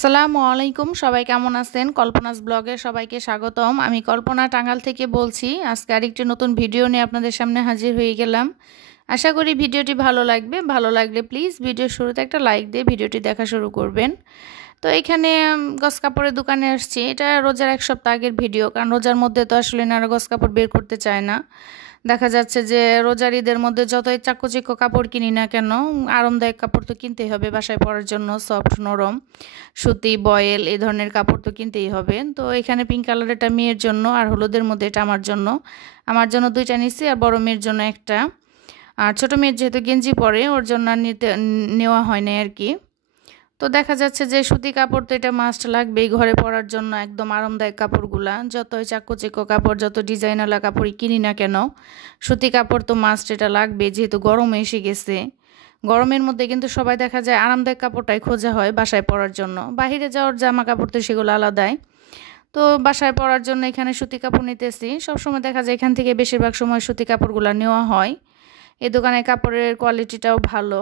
আসসালামু আলাইকুম, সবাই কেমন আছেন? কল্পনাস ব্লগে সবাইকে স্বাগতম। আমি কল্পনা টাঙ্গাল থেকে বলছি। আজকে আরেকটি নতুন ভিডিও নিয়ে আপনাদের সামনে হাজির হয়ে গেলাম। আশা করি ভিডিওটি ভালো লাগবে। ভালো লাগলে প্লিজ ভিডিওর শুরুতে একটা লাইক দিয়ে ভিডিওটি দেখা শুরু করবেন। তো এখানে গস কাপড়ের দোকানে আসছি। এটা রোজার এক সপ্তাহ আগের ভিডিও, কারণ রোজার মধ্যে তো আসলে এনারা গস কাপড় বের করতে চায় না। দেখা যাচ্ছে যে রোজার ঈদের মধ্যে যতই চাকচিক্য কাপড় কিনি না কেন, আরামদায়ক কাপড় তো কিনতেই হবে বাসায় পরার জন্য। সফট নরম সুতি বয়েল এই ধরনের কাপড় তো কিনতেই হবে। তো এখানে পিঙ্ক কালার এটা মেয়ের জন্য, আর হলুদের মধ্যে এটা আমার জন্য দুইটা নিচ্ছি, আর বড় মেয়ের জন্য একটা। আর ছোটো মেয়ের যেহেতু গেঞ্জি পরে, ওর জন্য নেওয়া হয় না আর কি। তো দেখা যাচ্ছে যে সুতি কাপড় তো এটা মাস্ট লাগবেই ঘরে পরার জন্য। একদম আরামদায়ক কাপড়গুলা, যতই চাকচিক্য কাপড় যত ডিজাইনালা কাপড়ই কিনি না কেন, সুতি কাপড় তো মাস্ট এটা লাগবে, যেহেতু গরম এসে গেছে। গরমের মধ্যে কিন্তু সবাই দেখা যায় আরামদায়ক কাপড়টাই খোঁজা হয় বাসায় পরার জন্য। বাহিরে যাওয়ার জামা কাপড় তো সেগুলো আলাদাই। তো বাসায় পরার জন্য এখানে সুতি কাপড় নিতেছি। সবসময় দেখা যায় এখান থেকে বেশিরভাগ সময় সুতি কাপড়গুলো নেওয়া হয়। এই দোকানের কাপড়ের কোয়ালিটিটাও ভালো,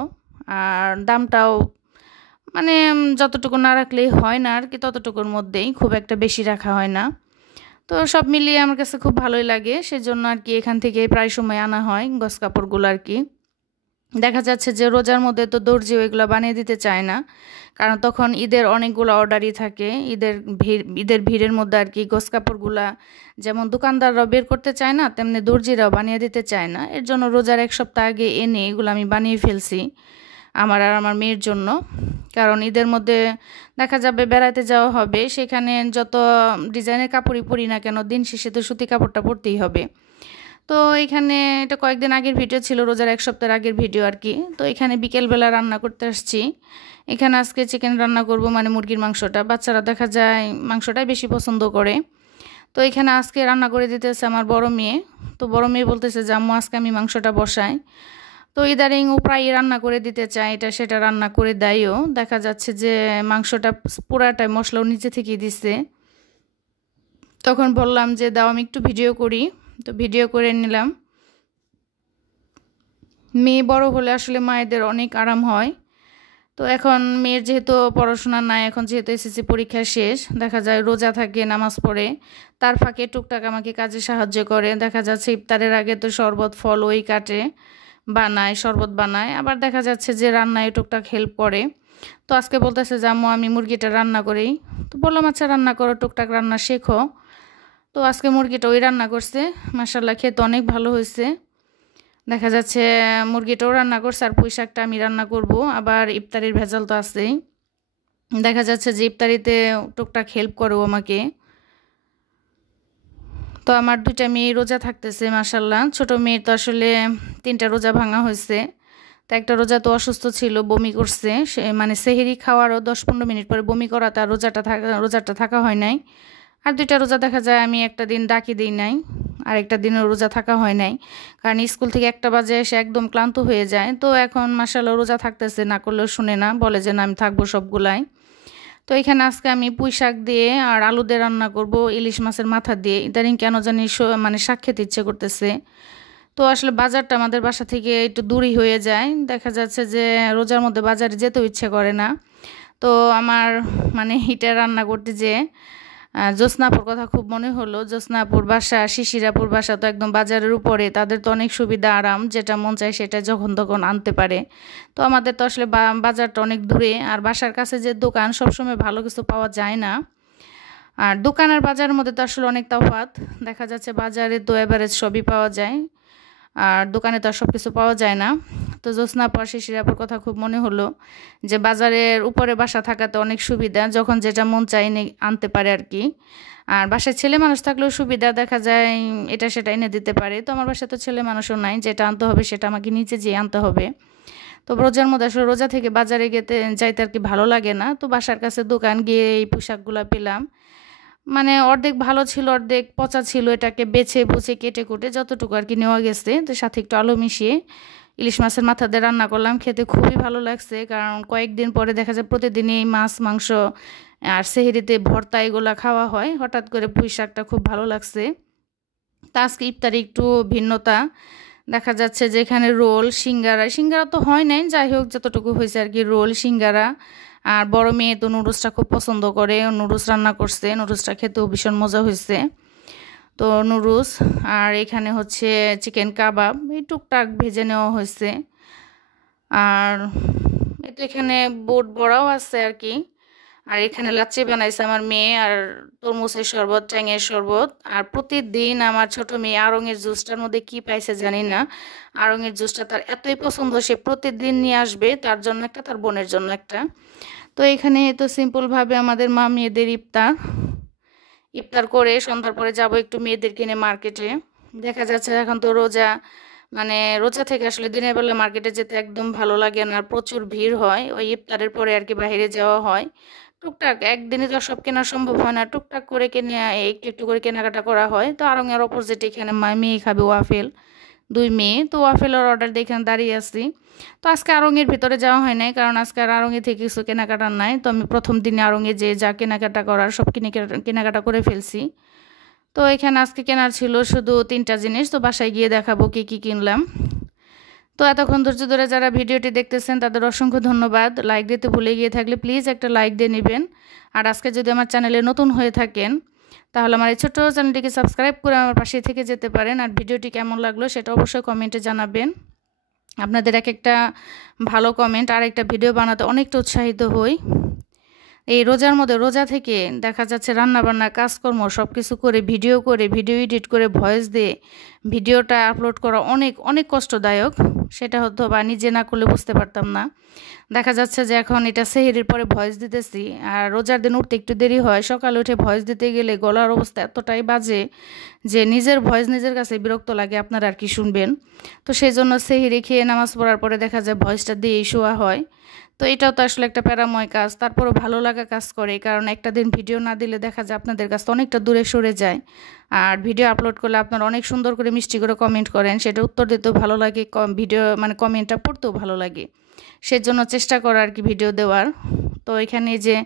আর দামটাও মানে যতটুকু না রাখলেই হয় না আর কি, ততটুকুর মধ্যেই, খুব একটা বেশি রাখা হয় না। তো সব মিলিয়ে আমার কাছে খুব ভালোই লাগে, সেজন্য আর কি এখান থেকে প্রায় সময় আনা হয় গস কাপড়গুলো আর কি। দেখা যাচ্ছে যে রোজার মধ্যে তো দর্জিও এগুলো বানিয়ে দিতে চায় না, কারণ তখন ঈদের অনেকগুলো অর্ডারই থাকে। ঈদের ভিড়ের মধ্যে আর কি গস কাপড়গুলা যেমন দোকানদাররা বের করতে চায় না, তেমনি দর্জিরাও বানিয়ে দিতে চায় না। এর জন্য রোজার এক সপ্তাহ আগে এনে এগুলো আমি বানিয়ে ফেলছি আমার আর আমার মেয়ের জন্য। কারণ ঈদের মধ্যে দেখা যাবে বেড়াতে যাওয়া হবে, সেখানে যত ডিজাইনের কাপড়ই পরি না কেন, দিন শেষে তো সুতি কাপড়টা পরতেই হবে। তো এখানে এটা কয়েকদিন আগের ভিডিও ছিল, রোজার এক সপ্তাহের আগের ভিডিও আর কি। তো এখানে বিকেলবেলা রান্না করতে আসছি। এখানে আজকে চিকেন রান্না করব, মানে মুরগির মাংসটা। বাচ্চারা দেখা যায় মাংসটাই বেশি পছন্দ করে। তো এখানে আজকে রান্না করে দিতেছে আমার বড় মেয়ে। তো বড় মেয়ে বলতেছে যে আম্মু আজকে আমি মাংসটা বসাই। তো ইদারিং ও প্রায় রান্না করে দিতে চায়, এটা সেটা রান্না করে দেয়ও। দেখা যাচ্ছে যে মাংসটা পুরাটাই মশলাও নিচে থেকেই দিছে। তখন বললাম যে দাও আমি একটু ভিডিও করি, তো ভিডিও করে নিলাম। মেয়ে বড় হলে আসলে মায়েদের অনেক আরাম হয়। তো এখন মেয়ের যেহেতু পড়াশোনা নাই, এখন যেহেতু এসএসসি পরীক্ষা শেষ, দেখা যায় রোজা থাকে, নামাজ পড়ে, তার ফাঁকে টুকটাক আমাকে কাজে সাহায্য করে। দেখা যাচ্ছে ইফতারের আগে তো শরবত ফল ওই কাটে, বানায়, শরবত বানায়। আবার দেখা যাচ্ছে যে রান্নায় টুকটাক হেল্প করে। তো আজকে বলতেছে যে আম্মু আমি মুরগিটা রান্না করি। তো বললাম আচ্ছা রান্না করো, টুকটাক রান্না শেখো। তো আজকে মুরগিটা ওই রান্না করছে, মাশাল্লাহ খেতে অনেক ভালো হয়েছে। দেখা যাচ্ছে মুরগিটাও রান্না করছে, আর পুঁই শাকটা আমি রান্না করব। আবার ইফতারির ভেজাল তো আছেই। দেখা যাচ্ছে যে ইফতারিতে টুকটাক হেল্প করো আমাকে। তো আমার দুইটা মেয়ে রোজা থাকতেছে মাশাল্লাহ। ছোট মেয়ের তো আসলে 3টা রোজা ভাঙা হয়েছে। তো একটা রোজা তো অসুস্থ ছিল, বমি করছে। সে মানে সেহেরি খাওয়ারও 10-15 মিনিট পরে বমি করা, তার রোজাটা থাকা হয় নাই। আর 2টা রোজা দেখা যায় আমি একটা দিন ডাকি দিই নাই, আর একটা দিনও রোজা থাকা হয় নাই, কারণ স্কুল থেকে 1টা বাজে এসে একদম ক্লান্ত হয়ে যায়। তো এখন মাশাআল্লাহ রোজা থাকতেছে, না করলেও শুনে না, বলে যে না আমি থাকবো সবগুলাই। তো এখানে আজকে আমি পুঁই শাক দিয়ে আর আলু দিয়ে রান্না করব, ইলিশ মাছের মাথা দিয়ে। ইদানিং কেন জানি মানে শাক খেতে ইচ্ছে করতেছে। তো আসলে বাজারটা আমাদের বাসা থেকে একটু দূরই হয়ে যায়, দেখা যাচ্ছে যে রোজার মধ্যে বাজারে যেতেও ইচ্ছে করে না। তো আমার মানে হিটে রান্না করতে যেয়ে জ্যোৎস্নাপুর কথা খুব মনে হলো। জ্যোৎস্নাপুর বাসা, শিশিরাপুর বাসা তো একদম বাজারের উপরে, তাদের তো অনেক সুবিধা আরাম, যেটা মন চায় সেটা যখন তখন আনতে পারে। তো আমাদের তো আসলে বাজারটা অনেক দূরে, আর বাসার কাছে যে দোকান, সবসময় ভালো কিছু পাওয়া যায় না। আর দোকান আর বাজারের মধ্যে তো আসলে অনেক তফাৎ। দেখা যাচ্ছে বাজারে তো এভারেজ সবই পাওয়া যায়, আর দোকানে তো আর সব কিছু পাওয়া যায় না। তো জ্যোৎস্নাপুর শিশিরাপুর কথা খুব মনে হলো, যে বাজারের উপরে বাসা থাকাতে অনেক সুবিধা, যখন যেটা মন চাই এনে আনতে পারে আর কি। আর বাসায় ছেলে মানুষ থাকলেও সুবিধা, দেখা যায় এটা সেটা এনে দিতে পারে। তো আমার বাসায় তো ছেলে মানুষও নাই, যেটা আনতে হবে সেটা আমাকে নিচে যেয়ে আনতে হবে। তো রোজার মধ্যে আসলে রোজা থেকে বাজারে যাইতে আর কি ভালো লাগে না। তো বাসার কাছে দোকান গিয়ে এই পোশাকগুলো পেলাম, মানে অর্ধেক ভালো ছিল অর্ধেক পচা ছিল। এটাকে বেছে বুছে কেটে কুটে যতটুকু আর কি নেওয়া গেছে, তো সাথে একটু আলু মিশিয়ে ইলিশ মাছের মাথা দিয়ে রান্না করলাম। খেতে খুবই ভালো লাগছে, কারণ কয়েকদিন পরে দেখা যায় প্রতিদিনই মাছ মাংস আর সেহরিতে ভর্তা এগুলা খাওয়া হয়। হঠাৎ করে পুঁই শাকটা খুব ভালো লাগছে। তা আজকে ইফতারি একটু ভিন্নতা। দেখা যাচ্ছে যে এখানে রোল, সিঙ্গারা তো হয় নাই, যাই হোক যতটুকু হয়েছে আর কি, রোল সিঙ্গারা আর বড় মেয়ে তো নুডলসটা খুব পছন্দ করে, নুডলস রান্না করছে, নুডলসটা খেতেও ভীষণ মজা হয়েছে। তো নুডলস আর এখানে হচ্ছে চিকেন কাবাব এই টুকটাক ভেজে নেওয়া হয়েছে। আর এটা এখানে বুট বড়াও আছে আর কি। আর এখানে লাচ্ছি বানাইছে আমার মেয়ে, আর তরমুজের শরবত, ট্যাঙের শরবত। আর প্রতিদিন আমার ছোট মেয়ে আড়ঙের জুসটার মধ্যে কি পাইছে জানি না, আড়ঙের জুসটা তার এতই পছন্দ, সে প্রতিদিন নিয়ে আসবে, তার জন্য একটা, তার বোনের জন্য একটা। তো এখানে তো সিম্পলভাবে আমাদের মা মেয়েদের ইফতার করে সন্ধ্যার পরে যাব একটু মেয়েদের কিনে মার্কেটে। দেখা যাচ্ছে এখন তো রোজা, মানে রোজা থেকে আসলে দিনের বেলা মার্কেটে যেতে একদম ভালো লাগে না, প্রচুর ভিড় হয়। ওই ইফতারের পরে আর কি বাইরে যাওয়া হয় টুকটাক, একদিনে তো সব কেনা সম্ভব হয় না, টুকটাক করে কিনে একটু একটু করে কেনাকাটা করা হয়। তো আড়ঙের অপোজিট এখানে মেয়ে খাবে ওয়াফেল, দুই মেয়ে, তো ওয়াফেলের অর্ডার দিয়ে এখানে দাঁড়িয়ে আছি। তো আজকে আড়ঙের ভিতরে যাওয়া হয় নাই, কারণ আজকে আর আড়ঙে থেকে কিছু কেনাকাটার নাই। তো আমি প্রথম দিনে আড়ঙে যে যা কেনাকাটা করার সব কেনাকাটা করে ফেলছি। তো এখানে আজকে কেনার ছিল শুধু 3টা জিনিস, তো বাসায় গিয়ে দেখাবো কি কি কিনলাম। তো এতক্ষণ ধৈর্য ধরে যারা ভিডিওটি দেখতেছেন তাদের অসংখ্য ধন্যবাদ। লাইক দিতে ভুলে গিয়ে থাকলে প্লিজ একটা লাইক দিয়ে নেবেন। আর আজকে যদি আমার চ্যানেলে নতুন হয়ে থাকেন তাহলে আমার এই ছোট্ট চ্যানেলটিকে সাবস্ক্রাইব করে আমার পাশে থেকে যেতে পারেন। আর ভিডিওটি কেমন লাগলো সেটা অবশ্যই কমেন্টে জানাবেন। আপনাদের এক একটা ভালো কমেন্ট আর একটা ভিডিও বানাতে অনেকটা উৎসাহিত হই। এই রোজার মধ্যে, রোজা থেকে দেখা যাচ্ছে রান্নাবান্না কাজকর্ম সব কিছু করে ভিডিও এডিট করে ভয়েস দিয়ে ভিডিওটা আপলোড করা অনেক অনেক কষ্টদায়ক। সেটা হয়তো বা নিজে না করলে বুঝতে পারতাম না। দেখা যাচ্ছে যে এখন এটা সেহরির পরে ভয়েস দিতেছি, আর রোজার দিন উঠতে একটু দেরি হয়, সকালে উঠে ভয়েস দিতে গেলে গলার অবস্থা এতটাই বাজে যে নিজের ভয়েস নিজের কাছে বিরক্ত লাগে, আপনারা আর কি শুনবেন। তো সেই জন্য সেহরি খেয়ে নামাজ পড়ার পরে দেখা যায় ভয়েসটা দিয়েই শোয়া হয়। তো এটাও তো আসলে একটা প্যারাময় কাজ, তারপরও ভালো লাগা কাজ করে, কারণ একটা দিন ভিডিও না দিলে দেখা যায় আপনাদের কাছে অনেকটা দূরে সরে যায়। আর ভিডিও আপলোড করলে আপনারা অনেক সুন্দর করে মিষ্টি করে কমেন্ট করেন, সেটা উত্তর দিতেও ভালো লাগে, ভিডিও মানে কমেন্টটা পড়তেও ভালো লাগে, সেজন্য চেষ্টা করা আর কি ভিডিও দেওয়ার। তো এখানে যে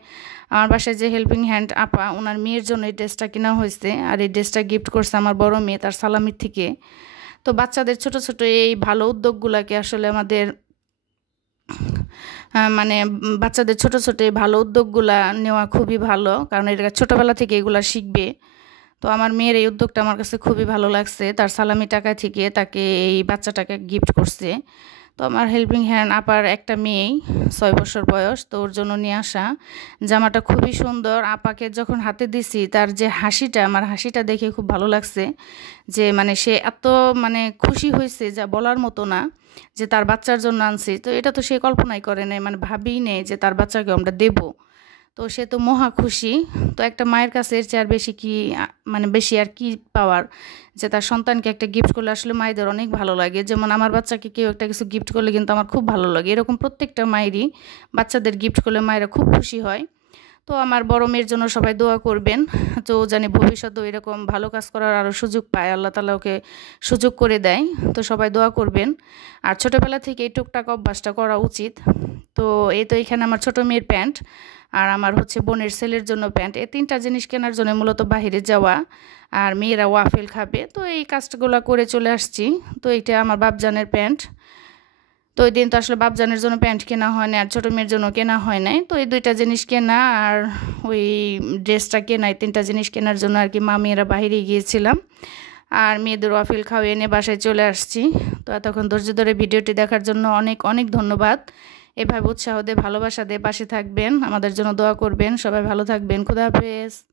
আমার বাসায় যে হেল্পিং হ্যান্ড আপা, ওনার মেয়ের জন্য এই ড্রেসটা কেনা হয়েছে, আর এই ড্রেসটা গিফট করছে আমার বড় মেয়ে তার সালামির থেকে। তো বাচ্চাদের ছোট ছোট এই ভালো উদ্যোগগুলোকে আসলে আমাদের মানে বাচ্চাদের ছোট ছোট এই ভালো উদ্যোগগুলা নেওয়া খুবই ভালো, কারণ এটা ছোটোবেলা থেকে এগুলা শিখবে। তো আমার মেয়ের এই উদ্যোগটা আমার কাছে খুবই ভালো লাগছে, তার সালামি টাকা থেকে তাকে এই বাচ্চাটাকে গিফট করছে। তো আমার হেল্পিং হ্যান্ড আপার একটা মেয়েই 6 বছর বয়স, তো ওর জন্য নিয়ে আসা জামাটা খুবই সুন্দর। আপাকে যখন হাতে দিছি তার যে হাসিটা, আমার হাসিটা দেখে খুব ভালো লাগছে, যে মানে সে এত মানে খুশি হয়েছে যা বলার মতো না, যে তার বাচ্চার জন্য আনছি। তো এটা তো সে কল্পনাই করে নাই, মানে ভাবেই নেই যে তার বাচ্চাকে আমরা দেবো। তো সে তো মহা খুশি। তো একটা মায়ের কাছে এর চেয়ে আর বেশি কি, মানে বেশি আর কি পাওয়ার, যে তার সন্তানকে একটা গিফট করলে আসলে মায়েদের অনেক ভালো লাগে। যেমন আমার বাচ্চাকে কেউ একটা কিছু গিফট করলে কিন্তু আমার খুব ভালো লাগে, এরকম প্রত্যেকটা মায়েরই বাচ্চাদের গিফট করলে মায়েরা খুব খুশি হয়। তো আমার বড় মেয়ের জন্য সবাই দোয়া করবেন, তো জানি ভবিষ্যতেও এরকম ভালো কাজ করার আরও সুযোগ পায়, আল্লাহ তাআলা ওকে সুযোগ করে দেয়। তো সবাই দোয়া করবেন। আর ছোটোবেলা থেকে এই টুকটাক অভ্যাসটা করা উচিত। তো এই তো এখানে আমার ছোটো মেয়ের প্যান্ট, আর আমার হচ্ছে বোনের ছেলের জন্য প্যান্ট, এই 3টা জিনিস কেনার জন্য মূলত বাহিরে যাওয়া। আর মেয়েরা ওয়াফেল খাবে, তো এই কাজগুলো করে চলে আসছি। তো এইটা আমার বাপজানের প্যান্ট। তো ওই দিন তো আসলে বাপজানের জন্য প্যান্ট কেনা হয় না, আর ছোটো মেয়ের জন্য কেনা হয় নাই। তো এই 2টা জিনিস কেনা আর ওই ড্রেসটা কেনা, এই 3টা জিনিস কেনার জন্য আর কি মা মেয়েরা বাইরে গিয়েছিলাম। আর মেয়েদের ওয়াফেল খাওয়িয়ে এনে বাসায় চলে আসছি। তো এতক্ষণ ধৈর্য ধরে ভিডিওটি দেখার জন্য অনেক অনেক ধন্যবাদ। এভাবে উৎসাহ দিয়ে ভালোবাসা দিয়ে পাশে থাকবেন, আমাদের জন্য দোয়া করবেন। সবাই ভালো থাকবেন। খুদা হাফেজ।